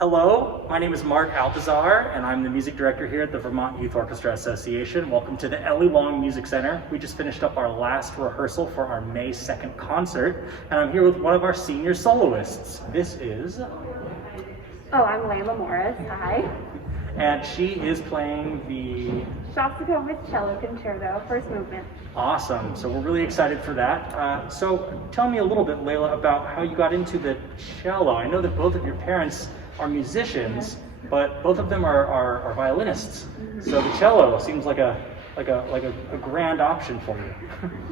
Hello, my name is Mark Alpizar, and I'm the music director here at the Vermont Youth Orchestra Association. Welcome to the Ellie Long Music Center. We just finished up our last rehearsal for our May 2nd concert, and I'm here with one of our senior soloists. This is... Oh, I'm Layla Morris. Hi. And she is playing the... Shostakovich Cello Concerto, first movement. Awesome. So we're really excited for that. So tell me a little bit, Layla, about how you got into the cello. I know that both of your parents are musicians, but both of them are violinists. So the cello seems like a grand option for you.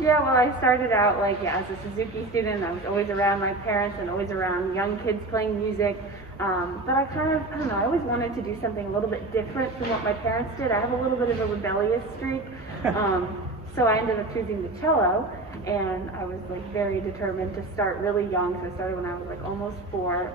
Yeah, well, I started out as a Suzuki student. I was always around my parents and always around young kids playing music. But I don't know, I always wanted to do something a little bit different from what my parents did. I have a little bit of a rebellious streak. So I ended up choosing the cello, and I was very determined to start really young. So I started when I was almost 4.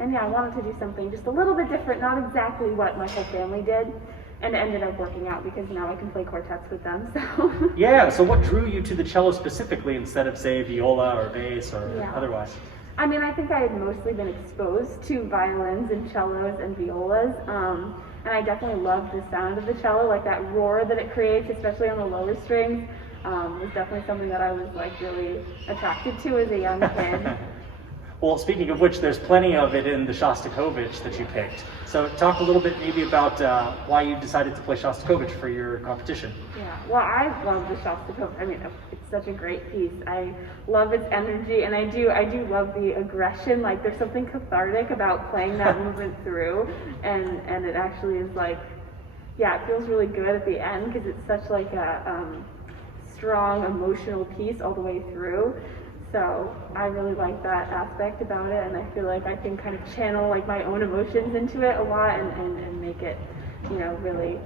And yeah, I wanted to do something just a little bit different, not exactly what my whole family did. And it ended up working out because now I can play quartets with them. So yeah, so what drew you to the cello specifically instead of, say, viola or bass or otherwise? I mean, I think I had mostly been exposed to violins and cellos and violas, and I definitely loved the sound of the cello, that roar that it creates, especially on the lower strings, was definitely something that I was really attracted to as a young kid. Well, speaking of which, there's plenty of it in the Shostakovich that you picked. So talk a little bit maybe about why you decided to play Shostakovich for your competition. Yeah, well, I love the Shostakovich. I mean, it's such a great piece. I love its energy, and I do love the aggression. There's something cathartic about playing that movement through, and it actually is it feels really good at the end because it's such a strong emotional piece all the way through. So I really like that aspect about it, and I feel like I can kind of channel my own emotions into it a lot and make it, really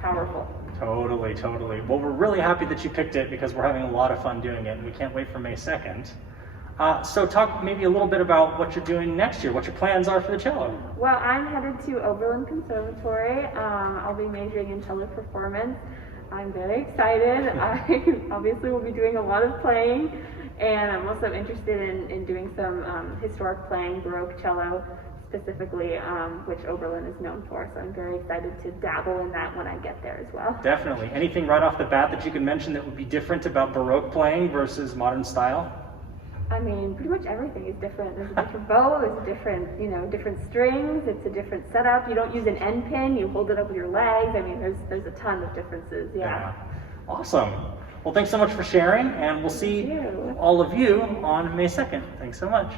powerful. Totally. Well, we're really happy that you picked it because we're having a lot of fun doing it, and we can't wait for May 2nd. So talk maybe a little bit about what you're doing next year, what your plans are for the cello. Well, I'm headed to Oberlin Conservatory. I'll be majoring in cello performance. I'm very excited. I obviously will be doing a lot of playing. And I'm also interested in doing some historic playing, Baroque cello specifically, which Oberlin is known for. So I'm very excited to dabble in that when I get there as well. Definitely. Anything right off the bat that you can mention that would be different about Baroque playing versus modern style? I mean, pretty much everything is different. There's a different bow, there's a different, different strings, it's a different setup. You don't use an end pin, you hold it up with your legs. I mean, there's a ton of differences, yeah. Awesome. Well, thanks so much for sharing, and we'll see all of you on May 2nd. Thanks so much.